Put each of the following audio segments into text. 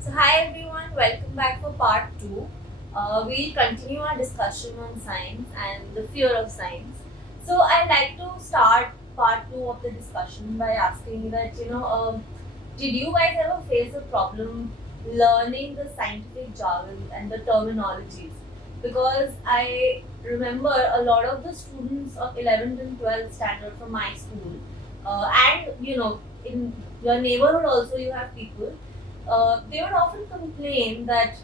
So, hi everyone, welcome back for part 2. We'll continue our discussion on science and the fear of science. So, I'd like to start part 2 of the discussion by asking that, did you guys ever face a problem learning the scientific jargon and the terminologies? Because I remember a lot of the students of 11th and 12th standard from my school, in your neighborhood also you have people they would often complain that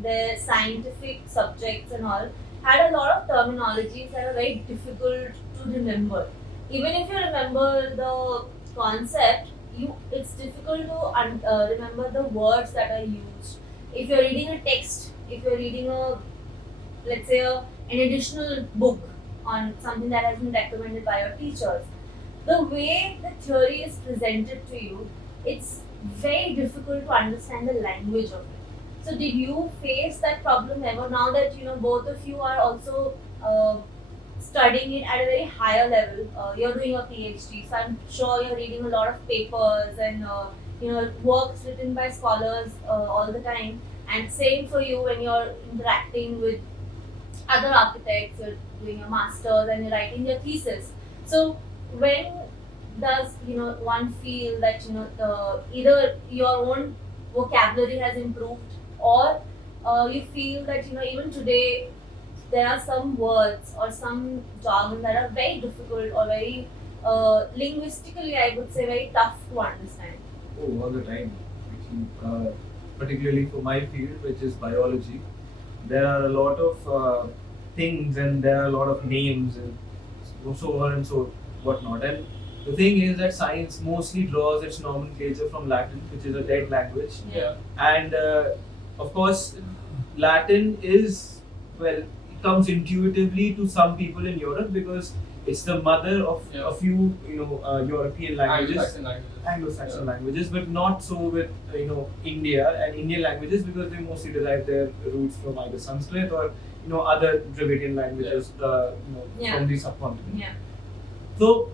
their scientific subjects and all had a lot of terminologies that are very difficult to remember. Even if you remember the concept, it's difficult to remember the words that are used. If you're reading a text, if you're reading let's say an additional book on something that has been recommended by your teachers, the way the theory is presented to you, it's very difficult to understand the language of it. So, did you face that problem ever? Now that both of you are also studying it at a very higher level, you're doing a PhD, so I'm sure you're reading a lot of papers and works written by scholars all the time. And same for you when you're interacting with other architects, you're doing your masters and you're writing your thesis. So when does one feel that either your own vocabulary has improved, or you feel that even today there are some words or some jargon that are very difficult or very linguistically, I would say, very tough to understand? Oh, all the time. Actually, particularly for my field, which is biology, there are a lot of things and there are a lot of names and so on and so whatnot. And the thing is that science mostly draws its nomenclature from Latin, which is a dead language. Yeah. And of course, Latin is, well, it comes intuitively to some people in Europe because it's the mother of a few, European languages, Anglo-Saxon languages, but not so with India and Indian languages because they mostly derive their roots from either Sanskrit or other Dravidian languages, from the subcontinent. Yeah. So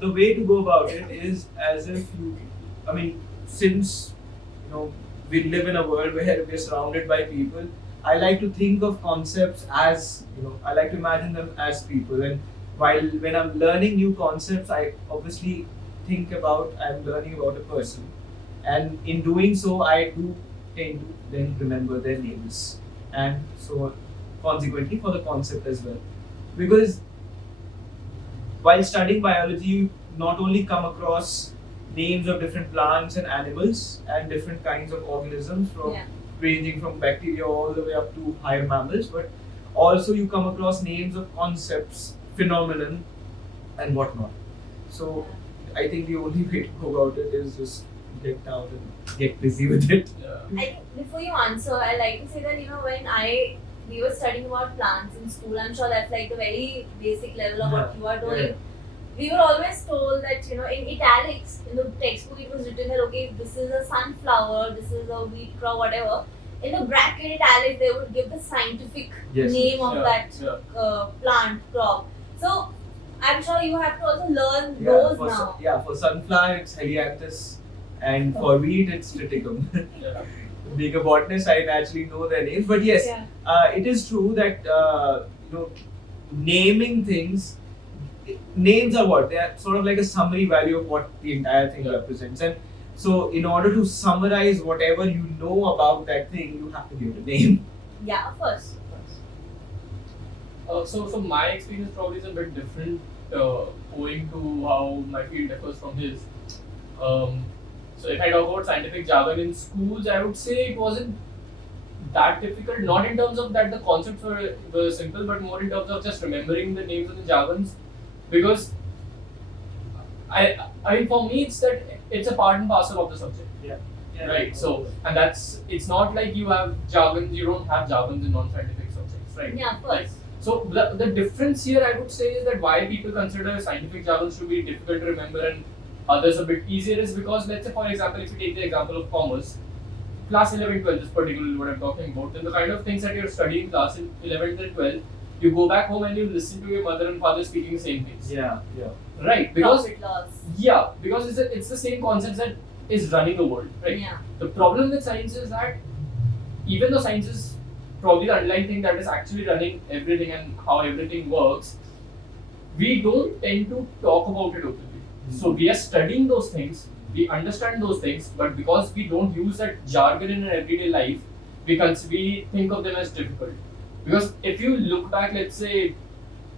the way to go about it is as if since we live in a world where we're surrounded by people, I like to think of concepts as I like to imagine them as people. And when I'm learning new concepts, I obviously think about I'm learning about a person, and in doing so, I do tend to then remember their names, and so consequently for the concept as well, because while studying biology, you not only come across names of different plants and animals and different kinds of organisms, ranging from bacteria all the way up to higher mammals, but also you come across names of concepts, phenomenon, and whatnot. So I think the only way to go about it is just get down and get busy with it. I think before you answer, I like to say that when we were studying about plants in school, I'm sure that's like the very basic level of what you are doing. Yeah. We were always told that in italics in the textbook it was written that okay, this is a sunflower, this is a wheat crop, whatever. In the bracket italics they would give the scientific name of that plant crop. So I'm sure you have to also learn those now. For sunflower it's Helianthus, and for wheat it's Triticum. Being a botanist, I naturally know their names, but yes, it is true that naming things. Names are what? They are sort of like a summary value of what the entire thing represents. And so, in order to summarize whatever you know about that thing, you have to give it a name. Yeah, of course. So my experience probably is a bit different, owing to how my field differs from his. So if I talk about scientific jargon in schools, I would say it wasn't that difficult. Not in terms of that the concepts were simple, but more in terms of just remembering the names of the jargons. Because I mean, for me, it's a part and parcel of the subject. Yeah. Right. So, and it's not like you have jargons. You don't have jargons in non-scientific subjects, right? Yeah, of course. Like, so the difference here, I would say, is that why people consider scientific jargons to be difficult to remember and others a bit easier is because, let's say, for example, if you take the example of commerce, class 11, 12 is particularly what I'm talking about, then the kind of things that you're studying in class in 11th and 12th, you go back home and you listen to your mother and father speaking the same things. Yeah. Right, because profit loss. yeah, because it's the same concepts that is running the world, right? Yeah. The problem with science is that even though science is probably the underlying thing that is actually running everything and how everything works, we don't tend to talk about it openly. So we are studying those things, we understand those things, but because we don't use that jargon in our everyday life, we think of them as difficult. Because if you look back, let's say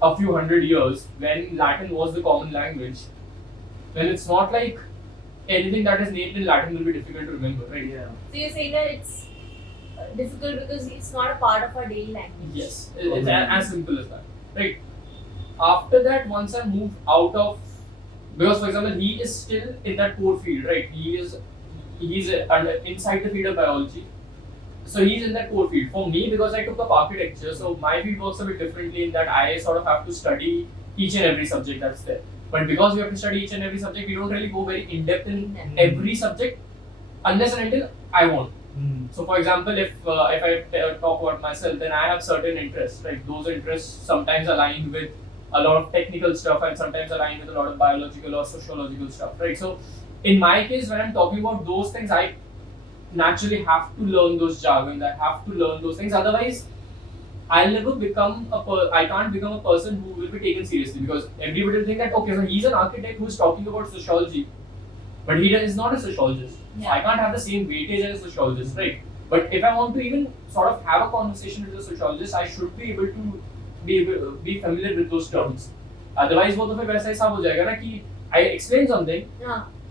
a few hundred years, when Latin was the common language, then it's not like anything that is named in Latin will be difficult to remember, right? Yeah. So you're saying that it's difficult because it's not a part of our daily language. Yes, it's as simple as that, right? After that, once I moved out of, because for example, he is still in that core field, right? He's inside the field of biology, so he's in that core field. For me, because I took up architecture, so my field works a bit differently in that I sort of have to study each and every subject that's there. But because we have to study each and every subject, we don't really go very in depth in every subject unless and until I want. So, for example, if I talk about myself, then I have certain interests. Right, those interests sometimes align with a lot of technical stuff, and sometimes align with a lot of biological or sociological stuff. Right. So, in my case, when I'm talking about those things, I naturally have to learn those jargons. I have to learn those things. Otherwise, I'll never become I can't become a person who will be taken seriously, because everybody will think that okay, so he's an architect who's talking about sociology, but he is not a sociologist. So I can't have the same weightage as a sociologist, right? But if I want to even sort of have a conversation with a sociologist, I should be able to be familiar with those terms. Otherwise, वो तो फिर वैसा हिसाब हो जाएगा ना कि I explain something,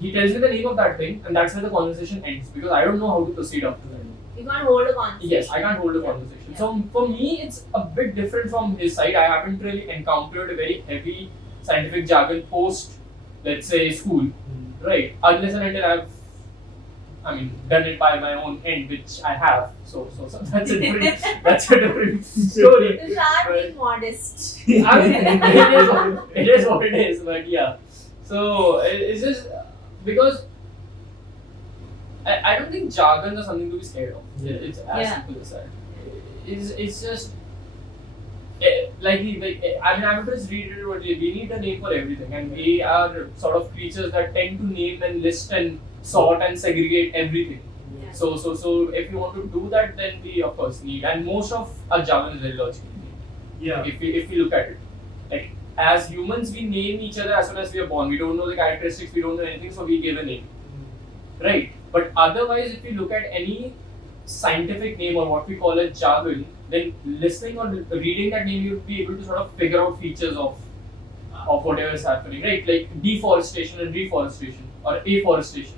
he tells me the name of that thing, and that's where the conversation ends, because I don't know how to proceed after that. You can't hold a conversation. Yes, I can't hold a conversation. Yeah. So for me, it's a bit different from his side. I haven't really encountered a very heavy scientific jargon post, let's say, school, right? Unless and until done it by my own end, which I have. So that's a different story. Tushar being modest. I mean, it is what it is, but yeah. So it's just because I don't think jargons are something to be scared of. It's as simple as that. It's just I'm just reading what we need a name for everything, and we are sort of creatures that tend to name and list and sort and segregate everything. Yeah. So if you want to do that, then we of course need, and most of our jargon is very logical. Yeah. If we look at it, like as humans, we name each other as soon as we are born. We don't know the characteristics, we don't know anything, so we give a name, right? But otherwise, if you look at any scientific name or what we call a jargon, then listening or reading that name, you'll be able to sort of figure out features of whatever is happening, right? Like deforestation and reforestation or afforestation.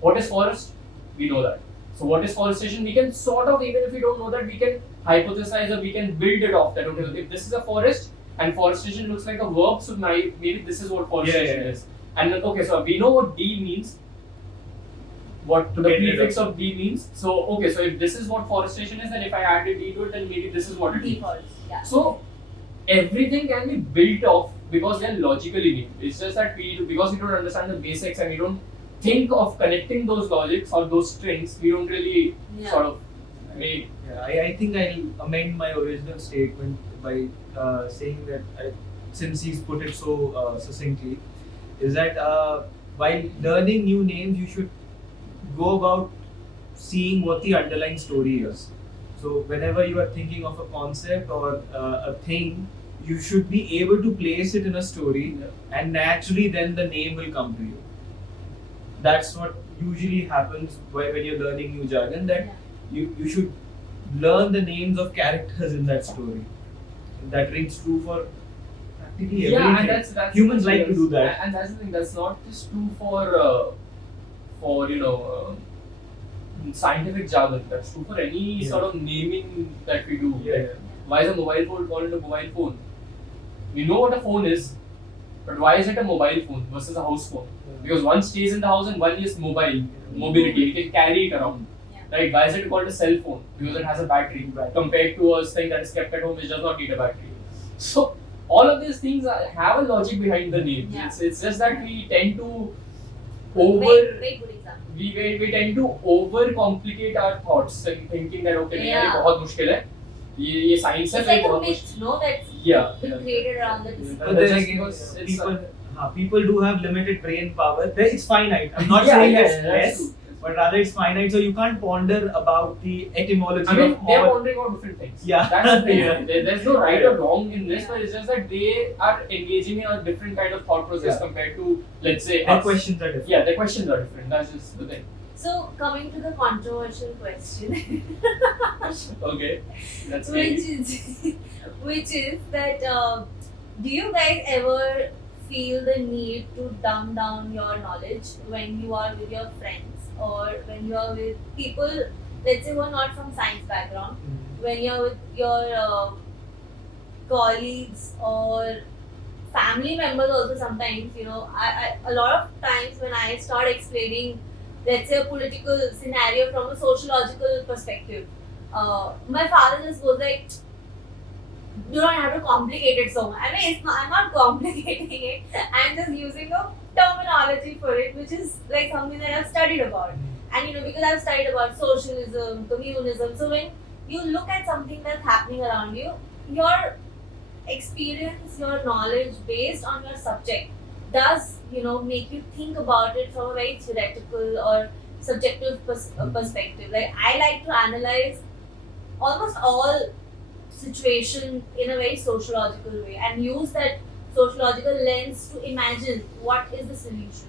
What is forest? We know that. So what is forestation? We can sort of, even if we don't know that, we can hypothesize or we can build it off that. Okay, if this is a forest and forestation looks like a verb, so maybe this is what forestation is. And then, okay, so we know what D means, what the prefix of D means. So okay, so if this is what forestation is, then if I add a D to it, then maybe this is what it means. Yeah. So everything can be built off because they are logically named. It's just that because we don't understand the basics and we don't think of connecting those logics or those strings, we don't really sort of make. Yeah, I think I'll amend my original statement by saying that since he's put it so succinctly, is that while learning new names, you should go about seeing what the underlying story is. So whenever you are thinking of a concept or a thing, you should be able to place it in a story, and naturally then the name will come to you. That's what usually happens when you're learning new jargon, that you should learn the names of characters in that story. That rings true for practically everything. And that's humans like to do that. And that's the thing, that's not just true for scientific jargon. That's true for any sort of naming that we do. Like, why is a mobile phone called a mobile phone? We know what a phone is, but why is it a mobile phone versus a house phone? Because one stays in the house and one is mobility. You can carry it around. Right? Why is it called a cell phone? Because it has a battery compared to a thing that is kept at home which does not need a battery. So all of these things have a logic behind the names. It's just that we tend to very good example. We tend to overcomplicate our thoughts and thinking that okay, ये बहुत मुश्किल है. ये science है. It's like a myth, no? That's been created around the discipline. But then again, people people do have limited brain power. It's finite. I'm not Yeah, saying yeah, it's yeah, that's less, but rather it's finite. So you can't ponder about the etymology I mean, of they're all. wondering about different things. Yeah. That's the thing. Yeah. There's no right or wrong in this, Yeah. but it's just that they are engaging in a different kind of thought process Yeah. compared to, let's say, Their us. questions are different. Yeah, their questions are different. That's just the thing. So coming to the controversial question, Okay, that's which scary. is which is that do you guys ever feel the need to dumb down your knowledge when you are with your friends or when you are with people, let's say who are not from science background, when you're with your colleagues or family members also sometimes, a lot of times when I start explaining, let's say, a political scenario from a sociological perspective, my father just goes like, you don't have to complicate it so much. I mean, I'm not complicating it. I'm just using a terminology for it, which is like something that I've studied about. And because I've studied about socialism, communism, so when you look at something that's happening around you, your experience, your knowledge based on your subject does, make you think about it from a very theoretical or subjective perspective. Like, I like to analyze almost all situation in a very sociological way and use that sociological lens to imagine what is the solution.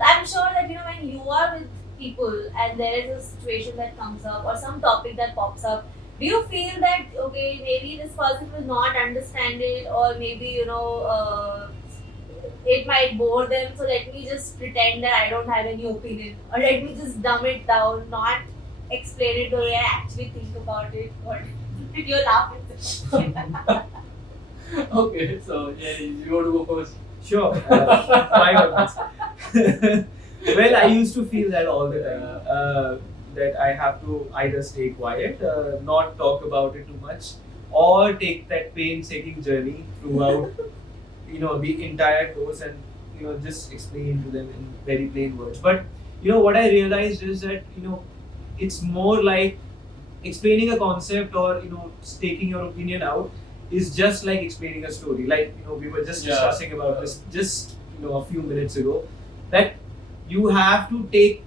I'm sure that when you are with people and there is a situation that comes up or some topic that pops up, do you feel that okay, maybe this person will not understand it, or maybe it might bore them, so let me just pretend that I don't have any opinion, or let me just dumb it down, not explain it the way I actually think about it? Or you're laughing. Okay, so yeah, you want to go first? Sure. Why not? Well, I used to feel that all the time. That I have to either stay quiet, not talk about it too much, or take that painstaking journey throughout, the entire course and just explain to them in very plain words. But what I realized is that it's more like explaining a concept or stating your opinion out is just like explaining a story. Like we were just Yeah. discussing about this just a few minutes ago, that you have to take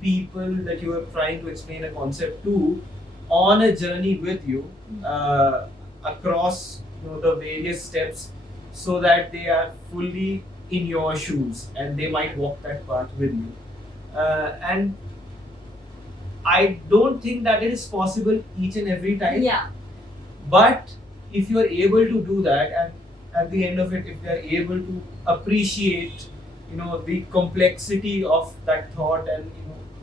people that you are trying to explain a concept to on a journey with you across the various steps, so that they are fully in your shoes and they might walk that path with you. And I don't think that it is possible each and every time. Yeah. But if you are able to do that, and at the end of it, if you are able to appreciate, the complexity of that thought and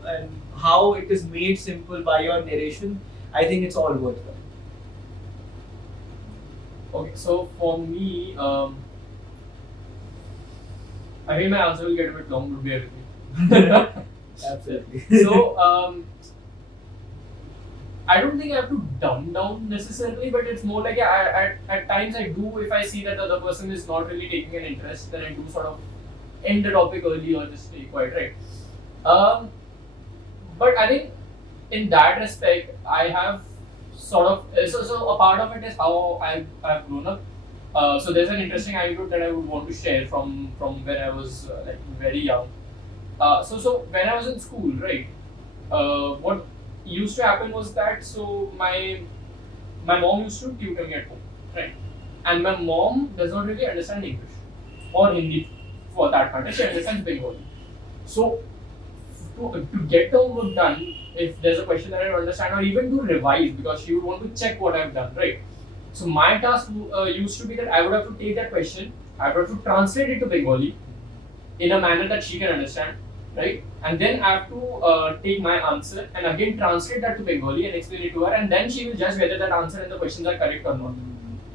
and how it is made simple by your narration, I think it's all worthwhile. Okay, so for me, I think my answer will get a bit long, but bear with me. Absolutely. So, I don't think I have to dumb down necessarily, but it's more like at times I do, if I see that the other person is not really taking an interest, then I do sort of end the topic early or just stay quiet, right? But I think in that respect, I have sort of so a part of it is how I've grown up. So there's an interesting anecdote that I would want to share from when I was like very young. So when I was in school, right? What used to happen was that my mom used to tutor me at home, right? And my mom does not really understand English or Hindi for that matter. She understands Bengali. So to get the homework done, if there's a question that I don't understand, or even to revise, because she would want to check what I've done, right? So my task used to be that I would have to take that question, I would have to translate it to Bengali in a manner that she can understand, right? And then I have to take my answer and again translate that to Bengali and explain it to her, and then she will judge whether that answer and the questions are correct or not,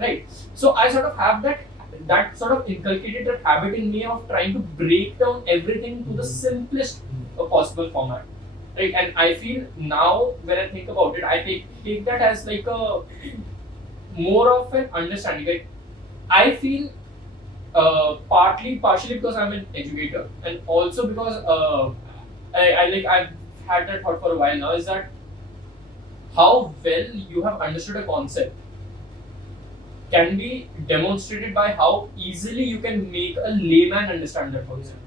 right? So I sort of have that sort of inculcated that habit in me of trying to break down everything to the simplest possible format, right? And I feel now when I think about it, I take that as like a more of an understanding. Like I feel partially because I'm an educator, and also because I've had that thought for a while now, is that how well you have understood a concept can be demonstrated by how easily you can make a layman understand that concept.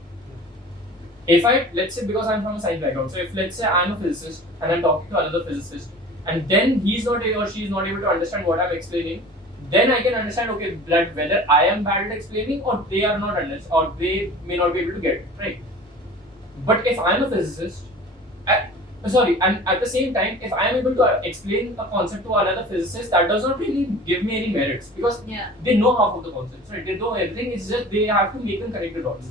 If let's say, because I'm from a science background, so if let's say I'm a physicist and I'm talking to another physicist, and then he's not or she's not able to understand what I'm explaining, then I can understand, okay, that whether I am bad at explaining or they are not or they may not be able to get it, right? But if I'm a physicist, and at the same time, if I am able to explain a concept to another physicist, that does not really give me any merits, because they know half of the concepts, right? They know everything. It's just they have to make them connect the dots.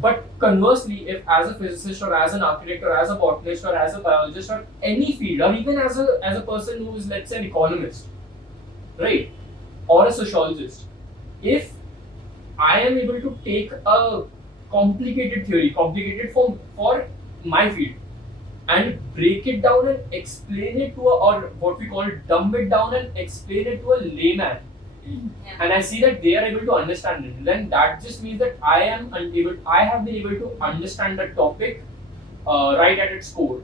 But conversely, if as a physicist or as an architect or as a botanist or as a biologist or any field, or even as a person who is, let's say, an economist, right, or a sociologist, if I am able to take a complicated theory, complicated for my field, and break it down and explain it to or what we call dumb it down and explain it to a layman, and I see that they are able to understand it, then that just means that I have been able to understand the topic right at its core,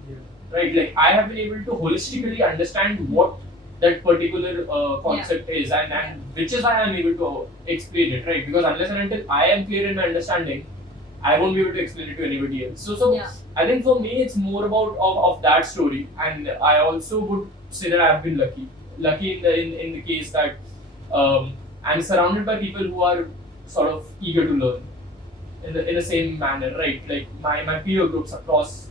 right? Like I have been able to holistically understand what that particular concept is, and which is why I am able to explain it, right? Because unless and until I am clear in my understanding, I won't be able to explain it to anybody else. So I think for me it's more about of that story, and I also would say that I have been lucky in the case that I'm surrounded by people who are sort of eager to learn in the same manner, right? Like my peer groups across,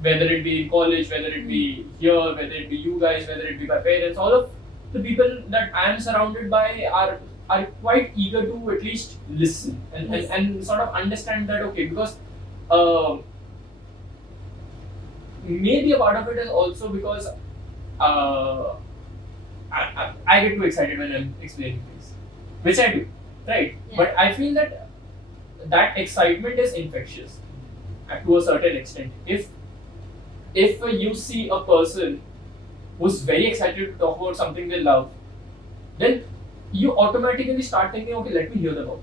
whether it be in college, whether it be here, whether it be you guys, whether it be my parents, all of the people that I am surrounded by are quite eager to at least listen and sort of understand that, okay, because maybe a part of it is also because I get too excited when I'm explaining things, which I do, right? But I feel that excitement is infectious to a certain extent. If you see a person who's very excited to talk about something they love, then you automatically start thinking, okay, let me hear them out.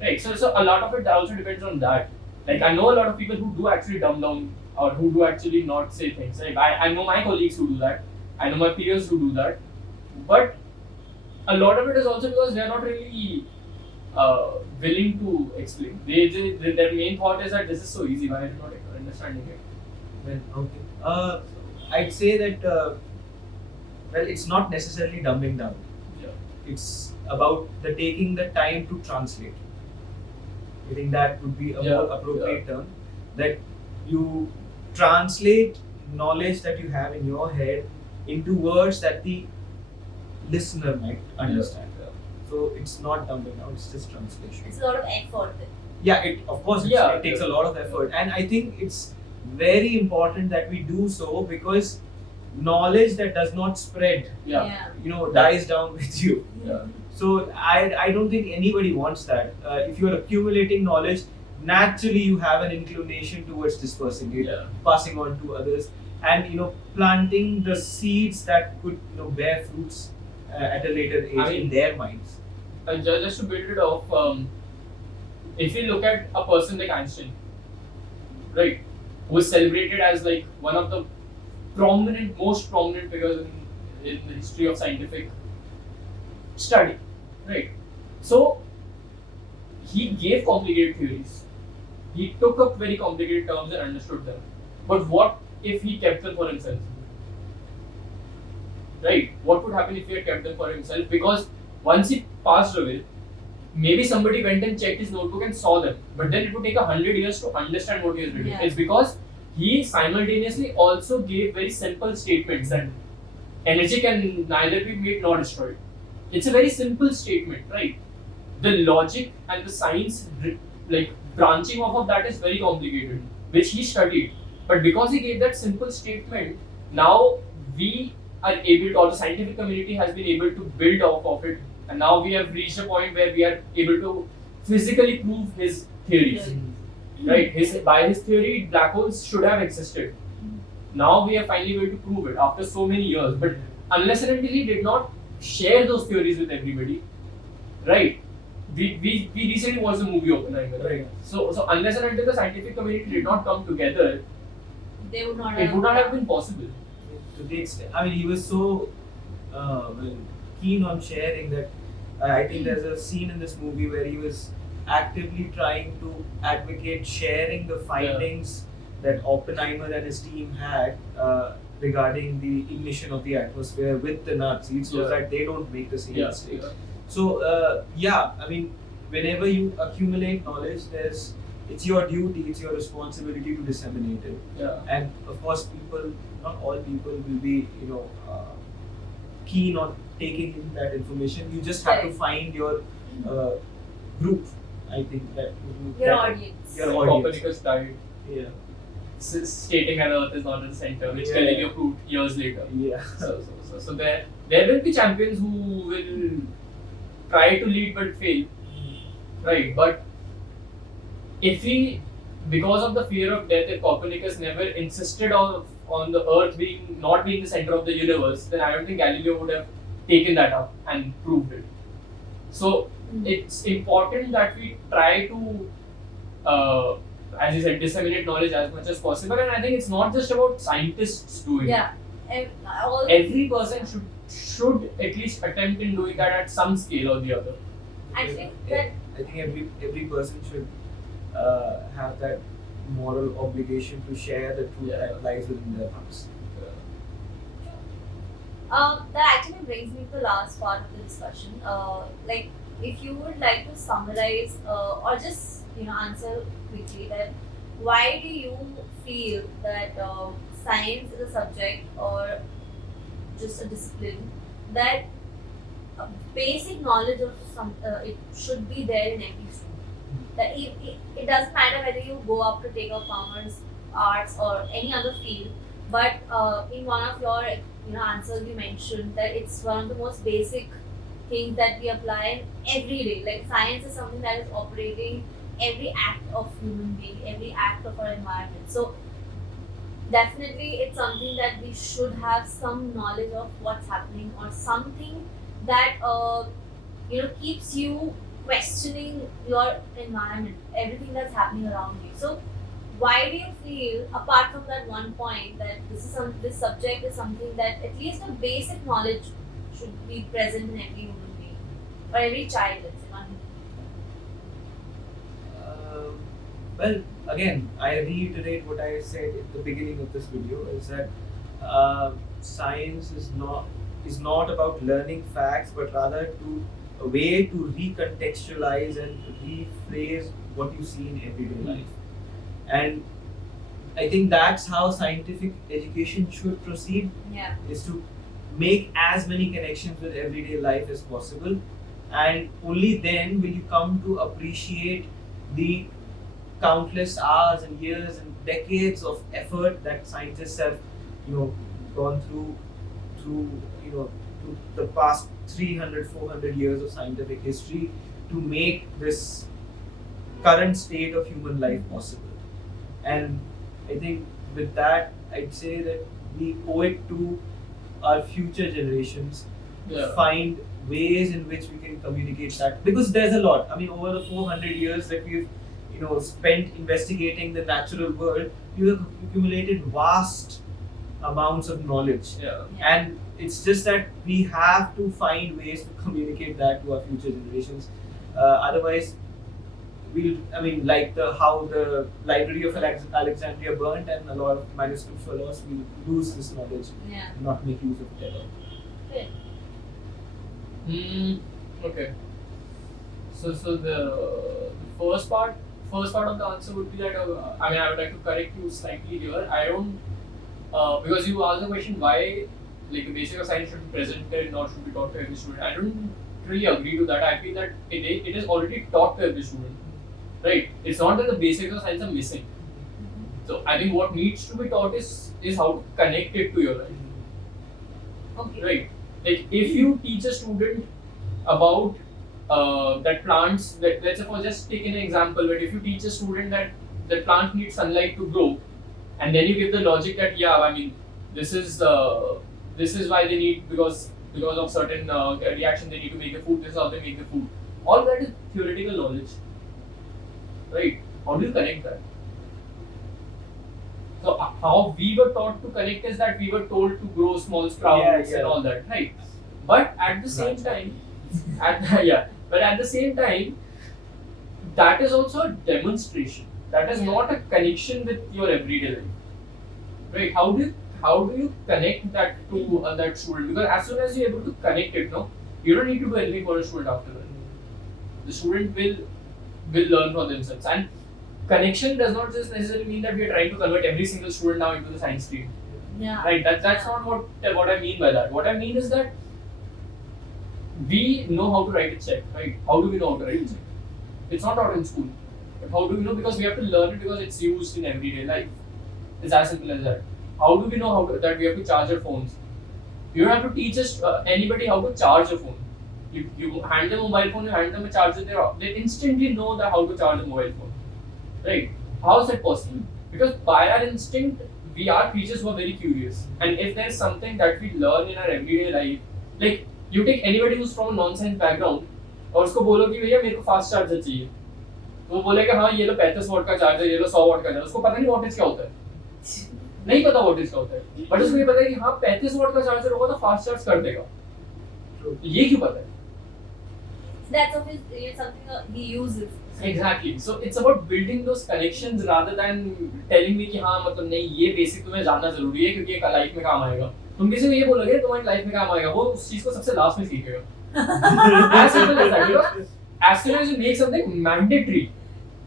Right? So a lot of it also depends on that. Like I know a lot of people who do actually dumb down or who do actually not say things. Like I know my colleagues who do that. I know my peers who do that. But a lot of it is also because they are not really willing to explain. Their main thought is that this is so easy, why are you not understanding it? Well, okay. I'd say that well, it's not necessarily dumbing down. Yeah. It's about taking the time to translate. I think that would be a more appropriate term. That you translate knowledge that you have in your head into words that the listener might understand. So it's not dumbing down; it's just translation. It's a lot of effort. Yeah, it takes a lot of effort, and I think it's very important that we do so, because knowledge that does not spread, dies down with you. Yeah. So I don't think anybody wants that. If you are accumulating knowledge, naturally you have an inclination towards dispersing it, passing on to others, and planting the seeds that could bear fruits at a later age in their minds. Just to build it off, if you look at a person like Einstein, right, who was celebrated as like one of the most prominent figures in the history of scientific study, right? So he gave complicated theories. He took up very complicated terms and understood them. But what if he kept them for himself? Right? What would happen if he had kept them for himself? Because once he passed away, maybe somebody went and checked his notebook and saw them. But then it would take 100 years to understand what he has written. It's because he simultaneously also gave very simple statements that energy can neither be made nor destroyed. It's a very simple statement, right? The logic and the science, like branching off of that, is very complicated, which he studied. But because he gave that simple statement, now we are able to, or the scientific community has been able to build off of it, and now we have reached a point where we are able to physically prove his theories. Right? By his theory, black holes should have existed. Now we are finally able to prove it after so many years. But unless and until he did not share those theories with everybody, right? We recently watched the movie Oppenheimer, right? So unless and until the scientific community did not come together, it would not have been possible. To the extent, I mean, he was so keen on sharing that. I think there's a scene in this movie where he was actively trying to advocate sharing the findings that Oppenheimer and his team had regarding the ignition of the atmosphere with the Nazis, so that they don't make the same mistake. So I mean, whenever you accumulate knowledge, it's your duty, it's your responsibility to disseminate it. And of course, not all people will be, keen on taking in that information. You just have to find your group. I think that your audience. Your audience. Copernicus died. Yeah. Stating an Earth is not in the center, which Galileo you proved years later. Yeah. So there will be champions who will try to lead but fail, right? But if because of the fear of death, if Copernicus never insisted on the Earth not being the center of the universe, then I don't think Galileo would have taken that up and proved it. So it's important that we try to, as you said, disseminate knowledge as much as possible. And I think it's not just about scientists doing it. Every person should at least attempt in doing that at some scale or the other. I think every person should have that moral obligation to share the truth that lies within their hearts. That actually brings me to the last part of the discussion. Like, if you would like to summarize or just answer quickly that why do you feel that science is a subject or just a discipline that basic knowledge of it should be there in every student. That it doesn't matter whether you go up to take up commerce, arts, or any other field, but in one of your answers you mentioned that it's one of the most basic things that we apply every day. Like, science is something that is operating every act of human being, every act of our environment. So definitely it's something that we should have some knowledge of what's happening, or something that keeps you questioning your environment, everything that's happening around you. So why do you feel, apart from that one point, that this subject is something that at least a basic knowledge should be present in every human being or every child? Well, again, I reiterate what I said at the beginning of this video, is that science is not about learning facts, but rather a way to recontextualize and rephrase what you see in everyday life. And I think that's how scientific education should proceed, is to make as many connections with everyday life as possible, and only then will you come to appreciate the countless hours and years and decades of effort that scientists have gone through the past 300-400 years of scientific history to make this current state of human life possible. And I think with that, I'd say that we owe it to our future generations to find ways in which we can communicate that, because there's a lot. I mean, over the 400 years that we've spent investigating the natural world, we have accumulated vast amounts of knowledge. And it's just that we have to find ways to communicate that to our future generations. Otherwise, how the Library of Alexandria burnt and a lot of manuscripts were lost, we'll lose this knowledge and not make use of it at all. Okay. So the first part of the answer would be that I would like to correct you slightly here. I don't because you asked the question why the basic of science should be present and not should be taught to every student. I don't really agree to that. I feel that it is already taught to every student. Right? It's not that the basics of science are missing. So I think what needs to be taught is how to connect it to your life. Okay. Right? Like, if you teach a student about that plants, let's suppose, just take an example, but if you teach a student that the plant needs sunlight to grow, and then you give the logic that this is why they need, because of certain reaction they need to make the food, this is how they make the food. All that is theoretical knowledge. Right? How do you connect that? So how we were taught to connect is that we were told to grow small sprouts and all that, right? But at the same time, but at the same time, that is also a demonstration. That is not a connection with your everyday life, right? How do you connect that to that student? Because as soon as you're able to connect it, no, you don't need to do anything for a student after that. The student will learn for themselves. And connection does not just necessarily mean that we are trying to convert every single student now into the science stream. Yeah. Right. That's not what I mean by that. What I mean is that we know how to write a check, right? How do we know how to write a check? It's not taught in school. But how do we know? Because we have to learn it because it's used in everyday life. It's as simple as that. How do we know that we have to charge our phones? You don't have to teach anybody how to charge a phone. You hand them a mobile phone, you hand them a charger, they instantly know that how to charge a mobile phone. Right? How is that possible? Because by our instinct, we are creatures who are very curious. And if there's something that we learn in our everyday life, like you take anybody who's from a non-science background और उसको बोलो कि भैया मेरे को fast charger चाहिए, तो वो बोलेगा हाँ ये लो 35 वॉट का चार्जर, ये लो 100 वॉट का चार्जर, उसको पता नहीं वोल्टेज क्या होता है, नहीं पता वोल्टेज क्या होता है, बट उसको ये पता है कि हाँ 35 वॉट का चार्जर होगा तो फास्ट चार्ज कर देगा. ये क्यों पता है? That's something he uses. Exactly. So it's about building those connections rather than telling me कि हाँ मतलब नहीं ये बेसिक तुम्हें जानना जरूरी है क्योंकि ये लाइफ में काम आएगा. तुम किसी को ये बोलोगे तुम्हारी लाइफ में काम आएगा, वो उस चीज को सबसे लास्ट में सीखेगा. As simple as that. Because as soon as you make something mandatory,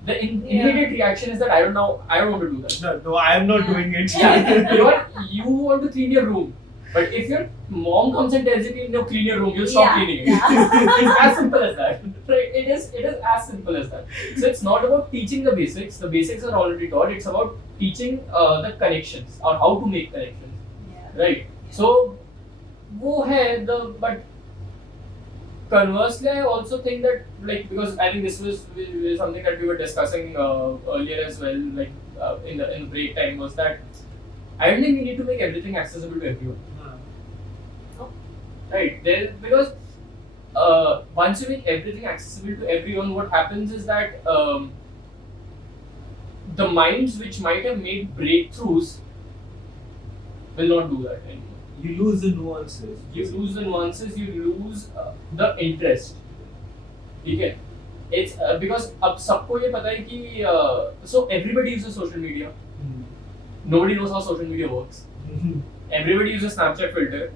the immediate reaction is that I don't want to do that. No, I am not doing it. Yeah, you want to clean your room. But if your mom comes and tells you to clean your room, you'll stop cleaning it. It's as simple as that. Right? It is as simple as that. So it's not about teaching the basics. The basics are already taught. It's about teaching the connections or how to make connections. Yeah. Right? So, वो है but conversely, I also think that because I think this was something that we were discussing earlier as well, in the break time, was that I don't think we need to make everything accessible to everyone. Right, because once you make everything accessible to everyone, what happens is that the minds which might have made breakthroughs will not do that anymore. You lose the nuances. You lose the interest. Okay? It's because अब सबको ये पता है कि so everybody uses social media. Nobody knows how social media works. Everybody uses Snapchat filter.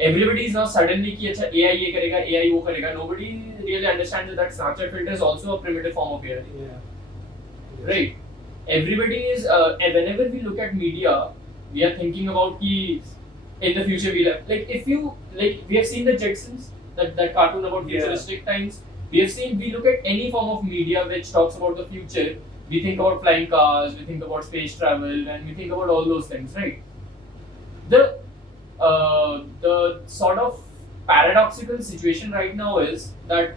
Everybody is now suddenly कि अच्छा AI ये करेगा, AI वो करेगा. Nobody really understands that Snapchat filter is also a primitive form of AI. Yeah. Right. Everybody is whenever we look at media, we are thinking about कि in the future we'll have if you we have seen the Jetsons, that cartoon about futuristic times. We look at any form of media which talks about the future. We think about flying cars, we think about space travel, and we think about all those things, right? The sort of paradoxical situation right now is that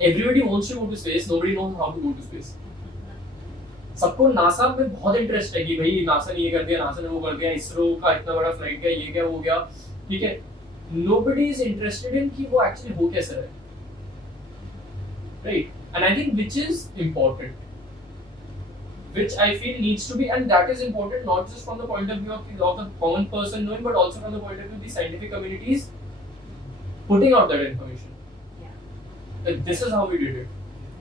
everybody wants to go to space, nobody knows how to go to space. सबको NASA में बहुत interest है कि भाई NASA ने ये कर दिया, नासा ने वो कर दिया, इसरो का इतना बड़ा फ्लाइट गया, ये क्या हो गया, ठीक है. Nobody is interested in कि वो actually हो कैसे रहा है, right? And I think which is important, which I feel needs to be, and that is important not just from the point of view of the common person knowing, but also from the point of view of the scientific communities putting out that information. That this is how we did it,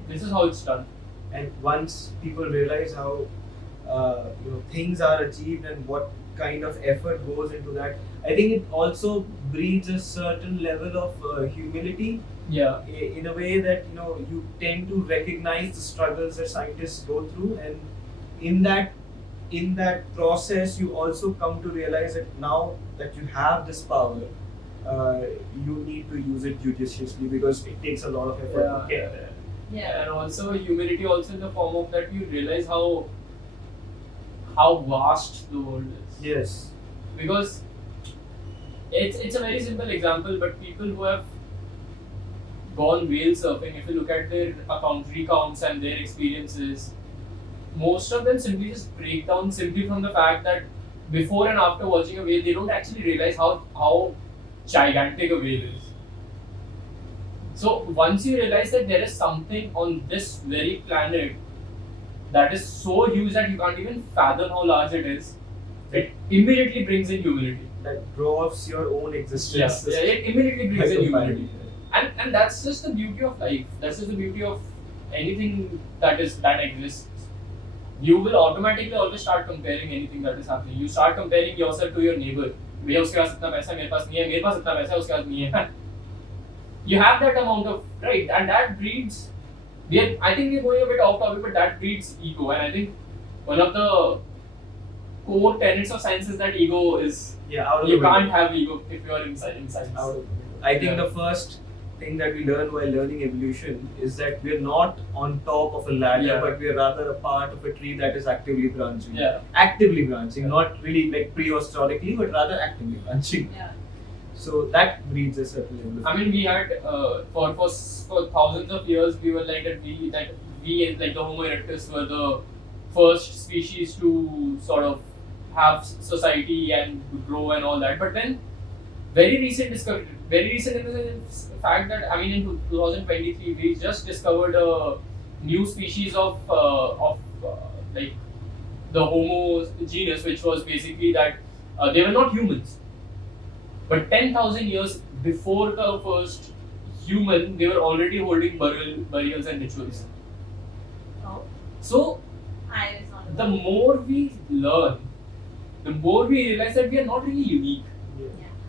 this is how it's done. And once people realize how things are achieved and what kind of effort goes into that, I think it also breeds a certain level of humility. Yeah. In a way that you tend to recognize the struggles that scientists go through, and in that process you also come to realize that now that you have this power, you need to use it judiciously because it takes a lot of effort to get there. Yeah. And also humility also in the form of that you realize how vast the world is. Yes. Because it's a very simple example, but people who have gone whale surfing, if you look at their recounts and their experiences, most of them simply just break down simply from the fact that before and after watching a whale, they don't actually realize how gigantic a whale is. So once you realize that there is something on this very planet that is so huge that you can't even fathom how large it is, It immediately brings in humility. That dwarfs your own existence. Yeah, it immediately brings in humility. Yeah. And that's just the beauty of life. That's just the beauty of anything that exists. You will automatically always start comparing anything that is happening. You start comparing yourself to your neighbor. भैया उसके पास इतना पैसा है, मेरे पास नहीं है, मेरे पास इतना पैसा है, उसके पास नहीं है. You have that amount of right, and that breeds. I think we're going a bit off topic, but that breeds ego. And I think one of the core tenets of science is that ego is. Yeah, you can't have ego if you are in science. I think the first thing that we learn while learning evolution is that we're not on top of a ladder, but we're rather a part of a tree that is actively branching. Yeah. Actively branching, not really like prehistorically, but rather actively branching. Yeah. So that breeds a certain level of. I mean, we had for thousands of years we were like that we like the Homo erectus were the first species to sort of have society and grow and all that. But then very recent in the fact that I mean in 2023 we just discovered a new species of like the Homo genus, which was basically that they were not humans. But 10,000 years before the first human, they were already holding burials and rituals. Oh, So, I was not the aware. more we learn, the more we realize that we are not really unique.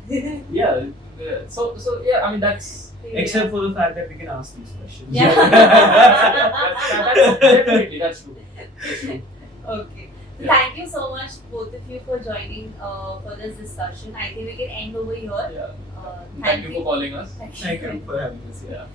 Yeah. Yeah. So yeah, I mean that's Except for the fact that we can ask these questions. Yeah. that's definitely that's true. That's true. Okay. Yeah. Thank you so much, both of you, for joining for this discussion. I think we can end over here. Yeah. Uh, Thank you for calling us. Thank Thank you for having us here. Yeah.